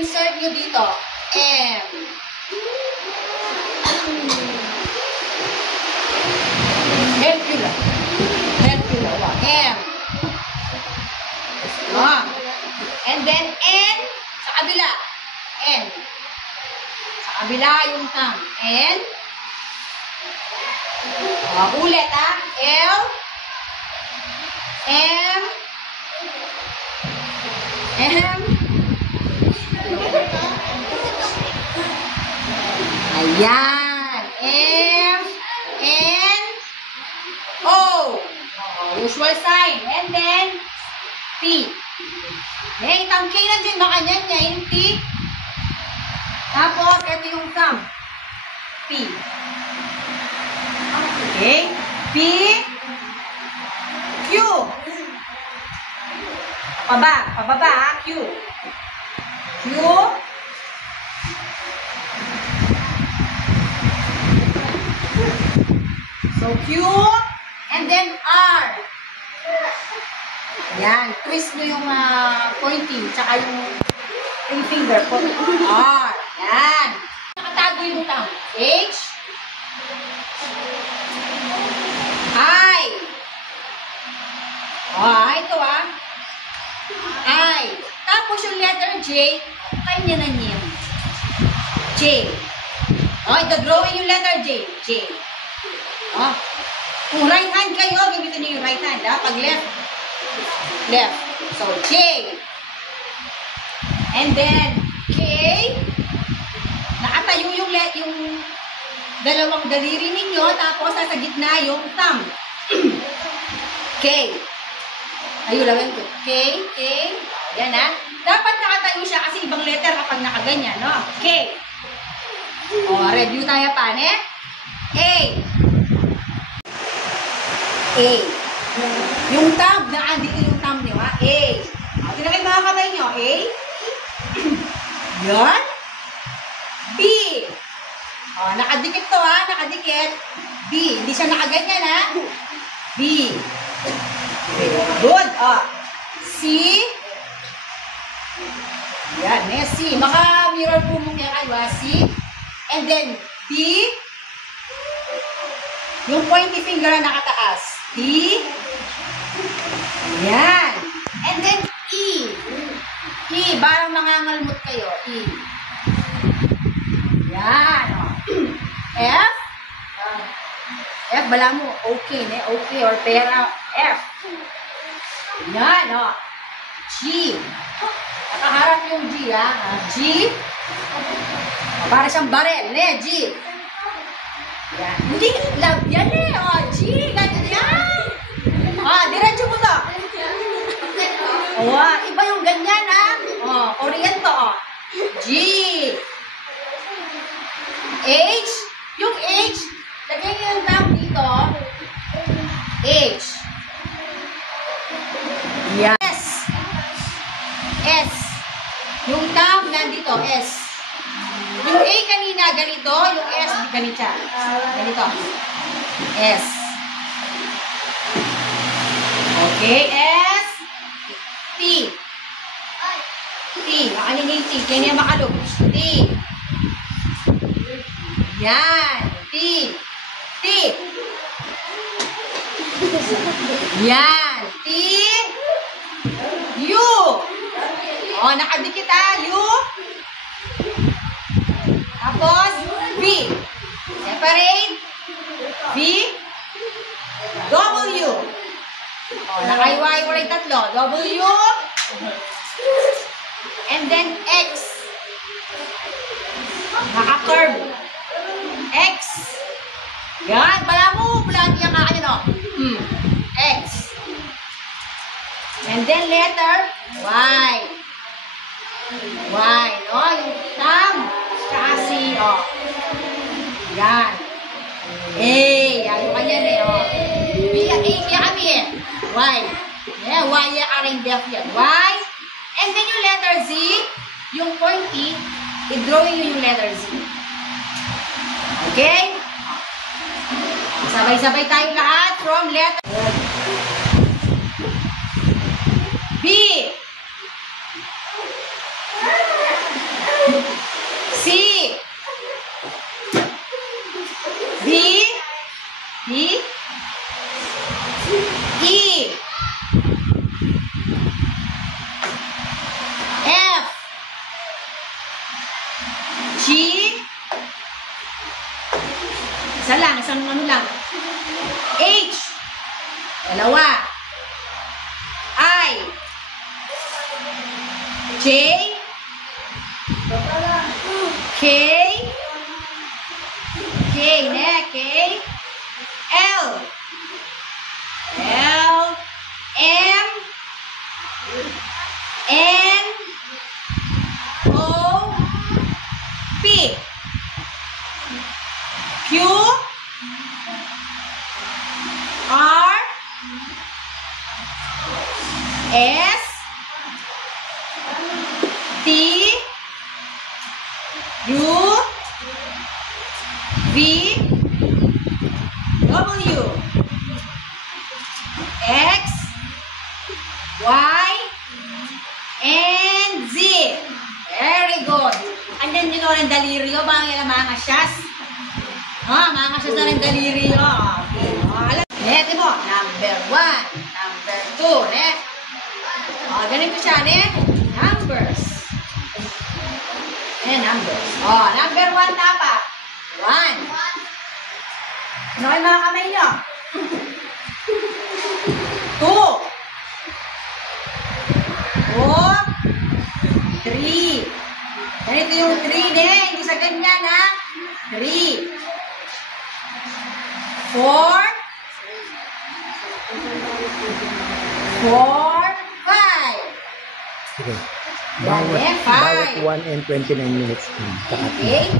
insert nyo dito? M. Helpula. Helpula. M. And then N sa kabila. N. Sa kabila yung thumb. N. Ulit ha. L. M. M. Ayan. M. N. O. Usual sign. And then P. Eh, thumb K nandiyan. Baka niyan niya. Yung P. Tapos, ito yung thumb. P. Okay. P. Q. Pababa ha. Q. Q. So, Q. And then R. Yan. Twist nyo yung pointing. Tsaka yung finger. R. Yan. Nakatago yung thumb. H. I. Ito I. Tapos yung letter J, kanya na niya. J. Ito-drawing yung letter J. J. Kung right hand kayo, gamitin niyo yung right hand. Pag left, left. So, J. And then, K. Nakatayo yung dalawang daliri ninyo, tapos sa gitna yung thumb. K. Ayun, lawin ko. K. Yan ha. Dapat nakatayo siya kasi ibang letter kapag nakaganyan, no? K. Review tayo pa, ne? A. A. Yung thumb, dito yung thumb nyo, ha? A. Tinakay mga kamay nyo. A. Yan. B. Nakadikit to, ha? Nakadikit. B. Hindi siya nakaganyan, ha? B. Good. C. Yan, may C. Maka mirror po mo kaya kayo, ha? C. And then, D. Yung pointy finger na nakataas. D. Yan. And then, E. E. Parang nangangalmot kayo. E. Yan. F. F, bala mo. Okay, ne? Okay, or pera. F. Yan, G. Nakaharap yung G, ha? G. Para siyang barel, ne? G. Yan. Hindi, love yan, eh. G, ganyan. Diretso mo to. Iba yung ganyan, ha? Orient to, G. H. Yung H, lagyan nyo yung thumb dito. H. Yan. S. S. Yung thumb nandito, S. Yung A kanina, ganito. Yung S, ganito. Ganito. S. Okay, S. T. T. Makalin yung T. Kaya niya makalog. T. Yan. T. T. Yan. T. U. Nakadikit ha. U. Tapos, V. Separate. V. W. Nakaiwa-iwa rin tatlo. W. And then, X. Naka-curve. X. Yan. Bala mo. Bulagi ang kakanyan, X. And then, letter Y. Y, yung thumb. Kasi, Yan. A. Yan yung kanyan, B, A, kaya kami, Y. Yeah, Y, aring def yan. Y. And then, yung letter Z, yung pointy, i-drawing nyo yung letter Z. Okay? Sabay-sabay tayong lahat from letter B. E. F. G. Isa lang, isang ano lang. H. Dalawa. I. J. K. K, ne? K. L. L. M. N. O. P. Q. R. S. T. U. V. W. X. Y. And Z. Very good. Andyan yun ang daliri o, mga syas. Mga syas na rin daliri o. Okay. Leti mo, number 1, number 2, ne? Ganito siya, ne? Numbers. Numbers. Number 1 dapat. 1. Ano kayo mga kamay nyo? 2. 3. Ganito yung 3 din. Hindi sa ganyan, ha? 3. 4. 4. 5. Sige. Bawat 1 and 29 minutes. Okay.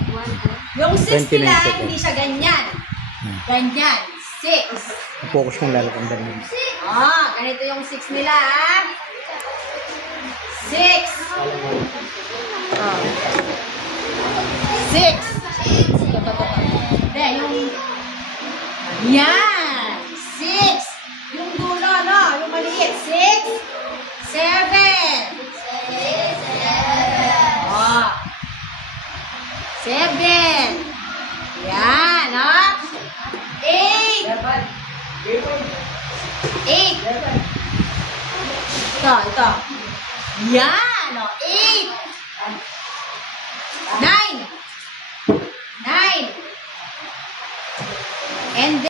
Yung 6 nila, hindi siya ganyan. Ganyan. 6. Focus kong lalo kong ganyan. Ganito yung 6 nila, ha? 6. 6. Hindi, yung... Yan. 6. Yung dulo, no? Yung maliit. 6. 7. 7. Yan, no? 8. 8. Ito. Yan, no? 8. 9. 9. And then,